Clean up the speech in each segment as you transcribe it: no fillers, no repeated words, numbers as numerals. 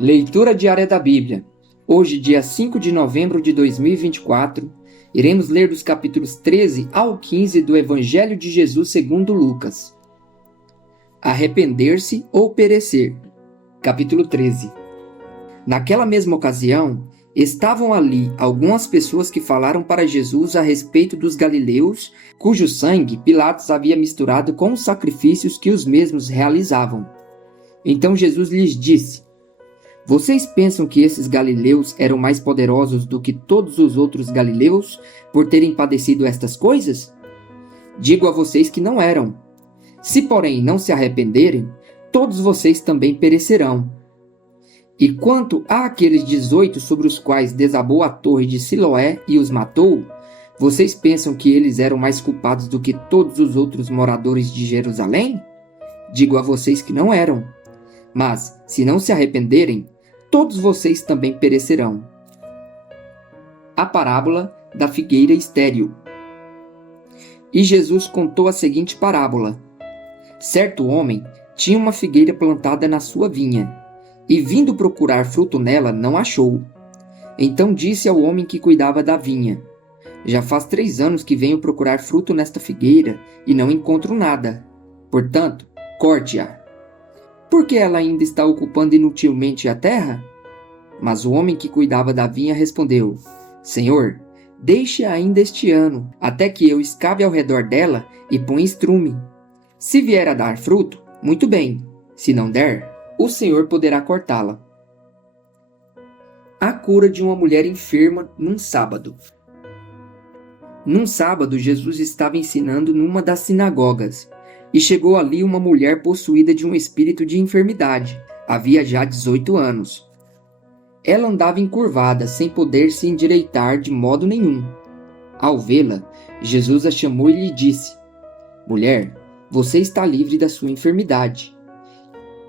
Leitura diária da Bíblia. Hoje, dia 5 de novembro de 2024, iremos ler dos capítulos 13 ao 15 do Evangelho de Jesus segundo Lucas. Arrepender-se ou perecer. Capítulo 13. Naquela mesma ocasião, estavam ali algumas pessoas que falaram para Jesus a respeito dos galileus, cujo sangue Pilatos havia misturado com os sacrifícios que os mesmos realizavam. Então Jesus lhes disse: Vocês pensam que esses galileus eram mais poderosos do que todos os outros galileus por terem padecido estas coisas? Digo a vocês que não eram. Se, porém, não se arrependerem, todos vocês também perecerão. E quanto àqueles 18 sobre os quais desabou a torre de Siloé e os matou, vocês pensam que eles eram mais culpados do que todos os outros moradores de Jerusalém? Digo a vocês que não eram. Mas, se não se arrependerem, todos vocês também perecerão. A parábola da figueira estéril. E Jesus contou a seguinte parábola. Certo homem tinha uma figueira plantada na sua vinha, e vindo procurar fruto nela, não achou. Então disse ao homem que cuidava da vinha: Já faz 3 anos que venho procurar fruto nesta figueira, e não encontro nada. Portanto, corte-a. Porque ela ainda está ocupando inutilmente a terra? Mas o homem que cuidava da vinha respondeu: Senhor, deixe-a ainda este ano, até que eu escave ao redor dela e ponha estrume. Se vier a dar fruto, muito bem. Se não der, o Senhor poderá cortá-la. A cura de uma mulher enferma num sábado. Num sábado, Jesus estava ensinando numa das sinagogas. E chegou ali uma mulher possuída de um espírito de enfermidade. Havia já 18 anos. Ela andava encurvada, sem poder se endireitar de modo nenhum. Ao vê-la, Jesus a chamou e lhe disse: Mulher, você está livre da sua enfermidade.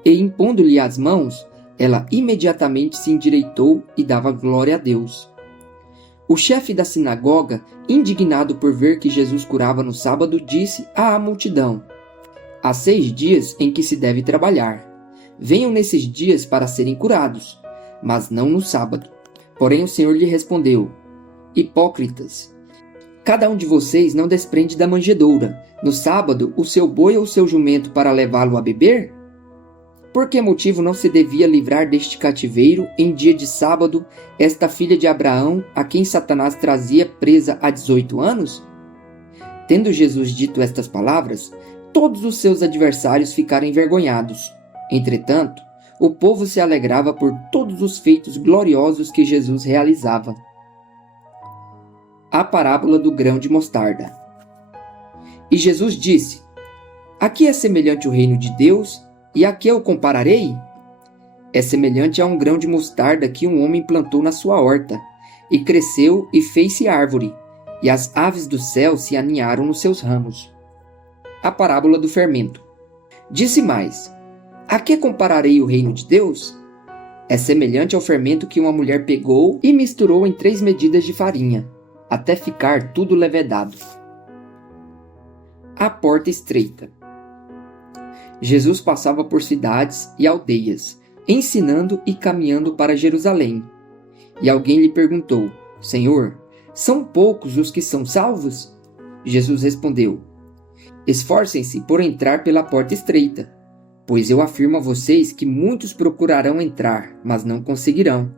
E impondo-lhe as mãos, ela imediatamente se endireitou e dava glória a Deus. O chefe da sinagoga, indignado por ver que Jesus curava no sábado, disse à multidão: Há 6 dias em que se deve trabalhar. Venham nesses dias para serem curados, mas não no sábado. Porém o Senhor lhe respondeu: Hipócritas! Cada um de vocês não desprende da manjedoura, no sábado, o seu boi ou o seu jumento para levá-lo a beber? Por que motivo não se devia livrar deste cativeiro, em dia de sábado, esta filha de Abraão, a quem Satanás trazia presa há 18 anos? Tendo Jesus dito estas palavras, todos os seus adversários ficaram envergonhados. Entretanto, o povo se alegrava por todos os feitos gloriosos que Jesus realizava. A parábola do grão de mostarda. E Jesus disse: A que é semelhante o reino de Deus, e a que eu compararei? É semelhante a um grão de mostarda que um homem plantou na sua horta, e cresceu e fez-se árvore, e as aves do céu se aninharam nos seus ramos. A parábola do fermento. Disse mais: A que compararei o reino de Deus? É semelhante ao fermento que uma mulher pegou e misturou em 3 medidas de farinha, até ficar tudo levedado. A porta estreita. Jesus passava por cidades e aldeias, ensinando e caminhando para Jerusalém. E alguém lhe perguntou: Senhor, são poucos os que são salvos? Jesus respondeu: Esforcem-se por entrar pela porta estreita, pois eu afirmo a vocês que muitos procurarão entrar, mas não conseguirão.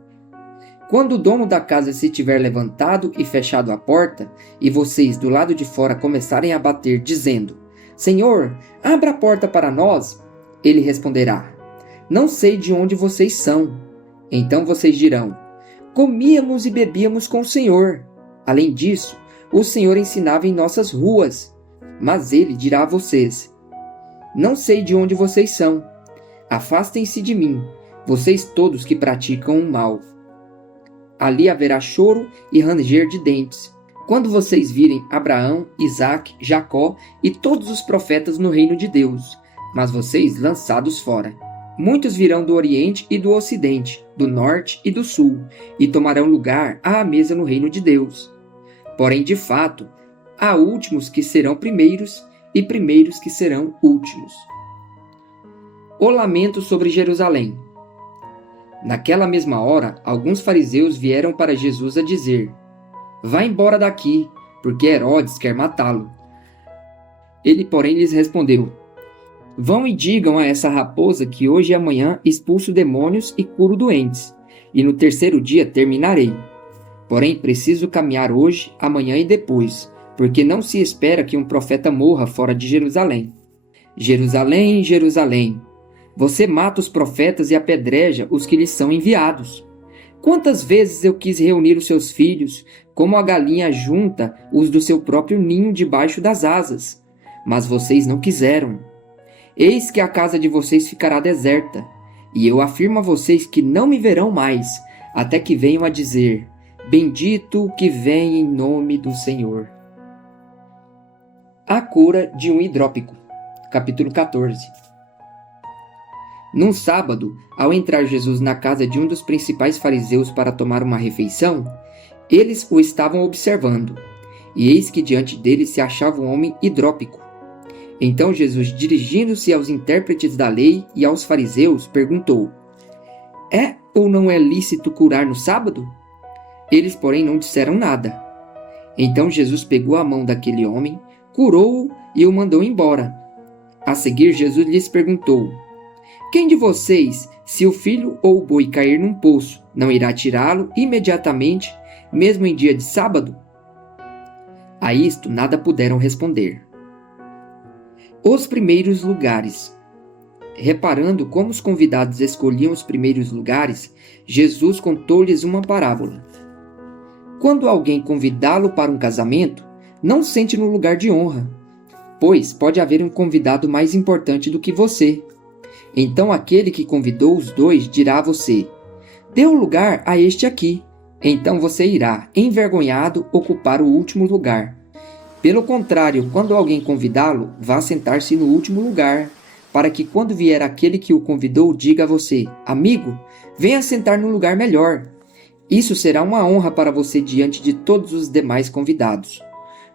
Quando o dono da casa se tiver levantado e fechado a porta, e vocês do lado de fora começarem a bater, dizendo: Senhor, abra a porta para nós, ele responderá: Não sei de onde vocês são. Então vocês dirão: Comíamos e bebíamos com o Senhor. Além disso, o Senhor ensinava em nossas ruas. Mas ele dirá a vocês: Não sei de onde vocês são. Afastem-se de mim, vocês todos que praticam o mal. Ali haverá choro e ranger de dentes, quando vocês virem Abraão, Isaque, Jacó e todos os profetas no reino de Deus, mas vocês lançados fora. Muitos virão do Oriente e do Ocidente, do Norte e do Sul, e tomarão lugar à mesa no reino de Deus. Porém, de fato, há últimos que serão primeiros e primeiros que serão últimos. O lamento sobre Jerusalém. Naquela mesma hora, alguns fariseus vieram para Jesus a dizer: Vá embora daqui, porque Herodes quer matá-lo. Ele, porém, lhes respondeu: Vão e digam a essa raposa que hoje e amanhã expulso demônios e curo doentes, e no terceiro dia terminarei. Porém, preciso caminhar hoje, amanhã e depois, porque não se espera que um profeta morra fora de Jerusalém. Jerusalém, Jerusalém, você mata os profetas e apedreja os que lhes são enviados. Quantas vezes eu quis reunir os seus filhos, como a galinha junta os do seu próprio ninho debaixo das asas, mas vocês não quiseram. Eis que a casa de vocês ficará deserta, e eu afirmo a vocês que não me verão mais, até que venham a dizer: Bendito o que vem em nome do Senhor. A cura de um hidrópico. Capítulo 14. Num sábado, ao entrar Jesus na casa de um dos principais fariseus para tomar uma refeição, eles o estavam observando, e eis que diante dele se achava um homem hidrópico. Então Jesus, dirigindo-se aos intérpretes da lei e aos fariseus, perguntou: É ou não é lícito curar no sábado? Eles, porém, não disseram nada. Então Jesus pegou a mão daquele homem, curou-o e o mandou embora. A seguir, Jesus lhes perguntou: Quem de vocês, se o filho ou o boi cair num poço, não irá tirá-lo imediatamente, mesmo em dia de sábado? A isto nada puderam responder. Os primeiros lugares. Reparando como os convidados escolhiam os primeiros lugares, Jesus contou-lhes uma parábola. Quando alguém convidá-lo para um casamento, não sente no lugar de honra, pois pode haver um convidado mais importante do que você. Então aquele que convidou os dois dirá a você: Dê o lugar a este aqui. Então você irá, envergonhado, ocupar o último lugar. Pelo contrário, quando alguém convidá-lo, vá sentar-se no último lugar, para que quando vier aquele que o convidou, diga a você: Amigo, venha sentar no lugar melhor. Isso será uma honra para você diante de todos os demais convidados.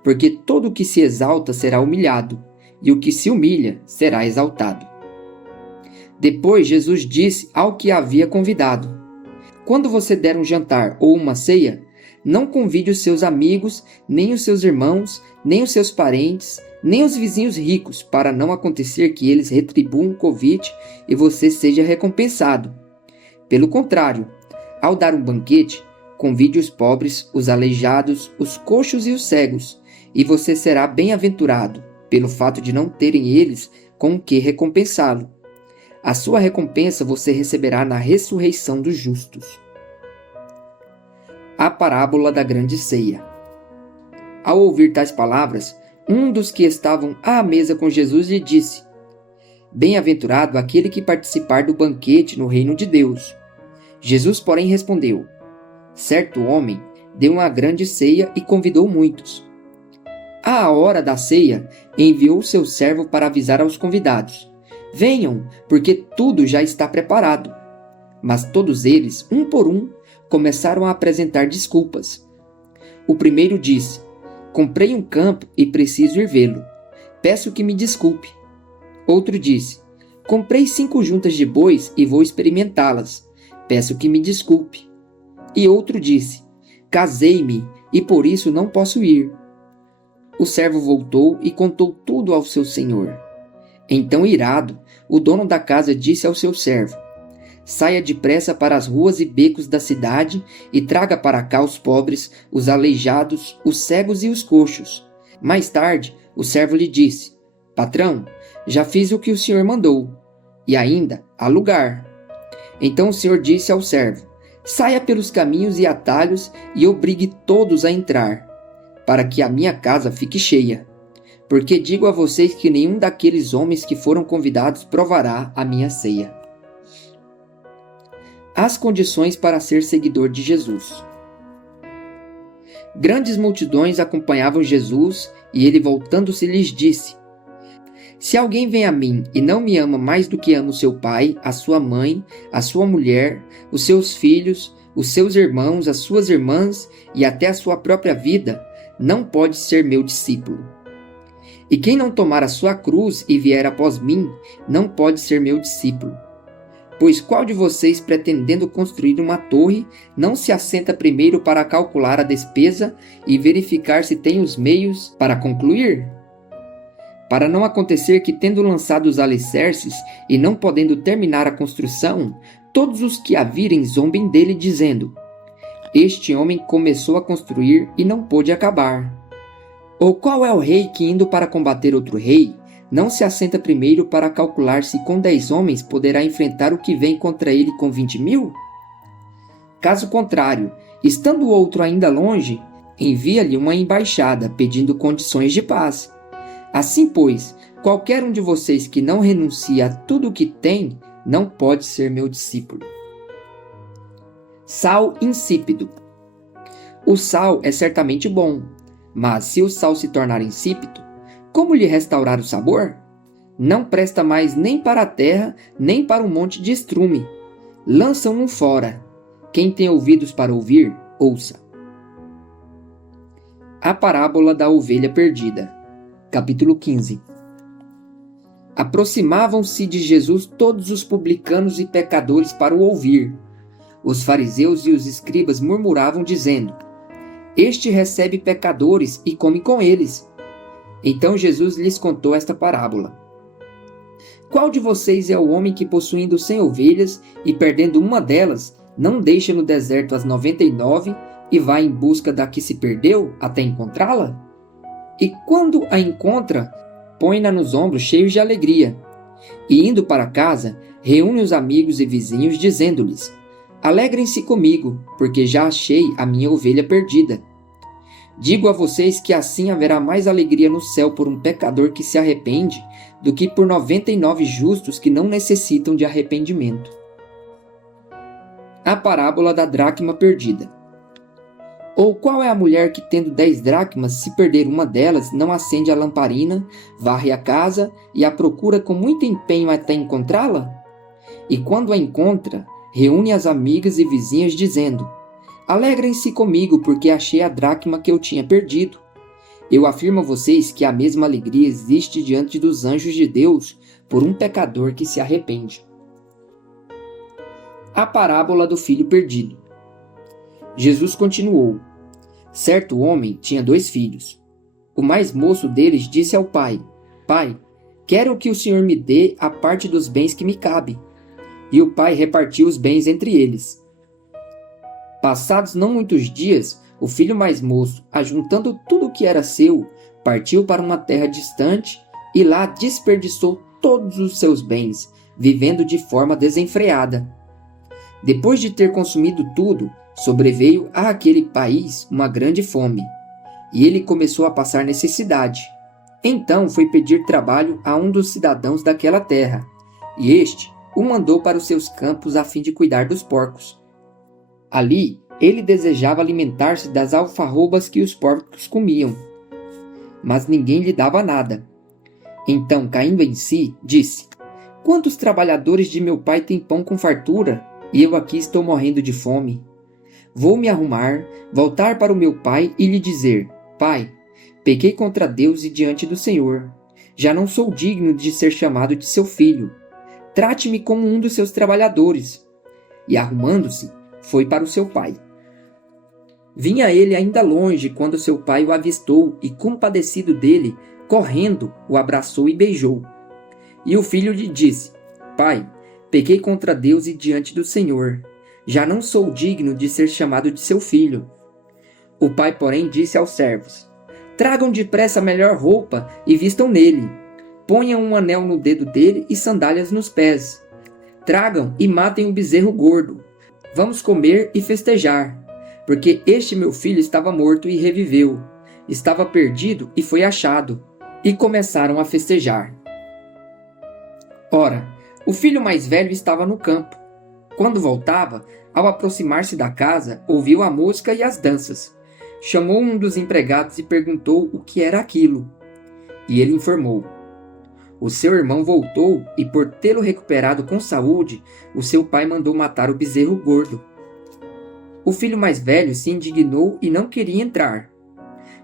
Porque todo o que se exalta será humilhado, e o que se humilha será exaltado. Depois Jesus disse ao que havia convidado: Quando você der um jantar ou uma ceia, não convide os seus amigos, nem os seus irmãos, nem os seus parentes, nem os vizinhos ricos, para não acontecer que eles retribuam o convite e você seja recompensado. Pelo contrário, ao dar um banquete, convide os pobres, os aleijados, os coxos e os cegos, e você será bem-aventurado, pelo fato de não terem eles com o que recompensá-lo. A sua recompensa você receberá na ressurreição dos justos. A parábola da grande ceia. Ao ouvir tais palavras, um dos que estavam à mesa com Jesus lhe disse: Bem-aventurado aquele que participar do banquete no reino de Deus. Jesus, porém, respondeu: Certo homem deu uma grande ceia e convidou muitos. À hora da ceia, enviou seu servo para avisar aos convidados: Venham, porque tudo já está preparado. Mas todos eles, um por um, começaram a apresentar desculpas. O primeiro disse: Comprei um campo e preciso ir vê-lo. Peço que me desculpe. Outro disse: Comprei 5 juntas de bois e vou experimentá-las. Peço que me desculpe. E outro disse: Casei-me e por isso não posso ir. O servo voltou e contou tudo ao seu senhor. Então, irado, o dono da casa disse ao seu servo: Saia depressa para as ruas e becos da cidade e traga para cá os pobres, os aleijados, os cegos e os coxos. Mais tarde, o servo lhe disse: Patrão, já fiz o que o senhor mandou, e ainda há lugar. Então o senhor disse ao servo: Saia pelos caminhos e atalhos e obrigue todos a entrar, para que a minha casa fique cheia. Porque digo a vocês que nenhum daqueles homens que foram convidados provará a minha ceia. As condições para ser seguidor de Jesus. Grandes multidões acompanhavam Jesus e ele, voltando-se, lhes disse: Se alguém vem a mim e não me ama mais do que ama o seu pai, a sua mãe, a sua mulher, os seus filhos, os seus irmãos, as suas irmãs e até a sua própria vida, não pode ser meu discípulo. E quem não tomar a sua cruz e vier após mim, não pode ser meu discípulo. Pois qual de vocês, pretendendo construir uma torre, não se assenta primeiro para calcular a despesa e verificar se tem os meios para concluir? Para não acontecer que, tendo lançado os alicerces e não podendo terminar a construção, todos os que a virem zombem dele, dizendo: Este homem começou a construir e não pôde acabar. Ou qual é o rei que, indo para combater outro rei, não se assenta primeiro para calcular se com 10 homens poderá enfrentar o que vem contra ele com 20.000? Caso contrário, estando o outro ainda longe, envia-lhe uma embaixada pedindo condições de paz. Assim, pois, qualquer um de vocês que não renuncia a tudo o que tem, não pode ser meu discípulo. Sal insípido. O sal é certamente bom, mas se o sal se tornar insípido, como lhe restaurar o sabor? Não presta mais nem para a terra, nem para um monte de estrume. Lançam-no fora. Quem tem ouvidos para ouvir, ouça. A parábola da ovelha perdida. Capítulo 15. Aproximavam-se de Jesus todos os publicanos e pecadores para o ouvir. Os fariseus e os escribas murmuravam, dizendo: Este recebe pecadores e come com eles. Então Jesus lhes contou esta parábola. Qual de vocês é o homem que, possuindo 100 ovelhas e perdendo uma delas, não deixa no deserto as 99 e vai em busca da que se perdeu até encontrá-la? E quando a encontra, põe-na nos ombros cheios de alegria. E indo para casa, reúne os amigos e vizinhos, dizendo-lhes: Alegrem-se comigo, porque já achei a minha ovelha perdida. Digo a vocês que assim haverá mais alegria no céu por um pecador que se arrepende do que por 99 justos que não necessitam de arrependimento. A parábola da dracma perdida. Ou qual é a mulher que, tendo 10 dracmas, se perder uma delas, não acende a lamparina, varre a casa e a procura com muito empenho até encontrá-la? E quando a encontra, reúne as amigas e vizinhas, dizendo: Alegrem-se comigo, porque achei a dracma que eu tinha perdido. Eu afirmo a vocês que a mesma alegria existe diante dos anjos de Deus por um pecador que se arrepende. A parábola do filho perdido. Jesus continuou: Certo homem tinha 2 filhos. O mais moço deles disse ao pai: Pai, quero que o senhor me dê a parte dos bens que me cabe. E o pai repartiu os bens entre eles. Passados não muitos dias, o filho mais moço, ajuntando tudo o que era seu, partiu para uma terra distante e lá desperdiçou todos os seus bens, vivendo de forma desenfreada. Depois de ter consumido tudo, sobreveio àquele país uma grande fome, e ele começou a passar necessidade. Então foi pedir trabalho a um dos cidadãos daquela terra, e este o mandou para os seus campos a fim de cuidar dos porcos. Ali, ele desejava alimentar-se das alfarrobas que os porcos comiam, mas ninguém lhe dava nada. Então, caindo em si, disse: Quantos trabalhadores de meu pai têm pão com fartura, e eu aqui estou morrendo de fome? Vou me arrumar, voltar para o meu pai e lhe dizer: Pai, pequei contra Deus e diante do Senhor. Já não sou digno de ser chamado de seu filho. Trate-me como um dos seus trabalhadores. E arrumando-se, foi para o seu pai. Vinha ele ainda longe quando seu pai o avistou e, compadecido dele, correndo, o abraçou e beijou. E o filho lhe disse: Pai, pequei contra Deus e diante do Senhor. Já não sou digno de ser chamado de seu filho. O pai, porém, disse aos servos: Tragam depressa a melhor roupa e vistam nele. Ponham um anel no dedo dele e sandálias nos pés. Tragam e matem um bezerro gordo. Vamos comer e festejar, porque este meu filho estava morto e reviveu. Estava perdido e foi achado. E começaram a festejar. Ora, o filho mais velho estava no campo. Quando voltava, ao aproximar-se da casa, ouviu a música e as danças. Chamou um dos empregados e perguntou o que era aquilo. E ele informou: O seu irmão voltou e, por tê-lo recuperado com saúde, o seu pai mandou matar o bezerro gordo. O filho mais velho se indignou e não queria entrar.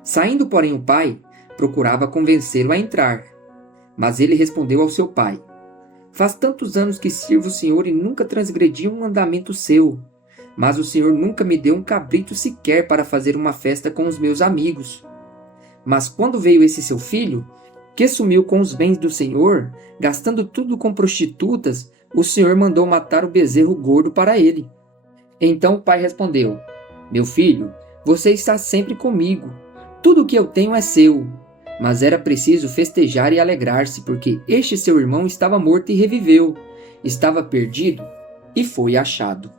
Saindo, porém, o pai procurava convencê-lo a entrar. Mas ele respondeu ao seu pai: Faz tantos anos que sirvo o Senhor e nunca transgredi um mandamento seu. Mas o Senhor nunca me deu um cabrito sequer para fazer uma festa com os meus amigos. Mas quando veio esse seu filho, que sumiu com os bens do Senhor, gastando tudo com prostitutas, o Senhor mandou matar o bezerro gordo para ele. Então o pai respondeu: Meu filho, você está sempre comigo. Tudo o que eu tenho é seu. Mas era preciso festejar e alegrar-se, porque este seu irmão estava morto e reviveu. Estava perdido e foi achado.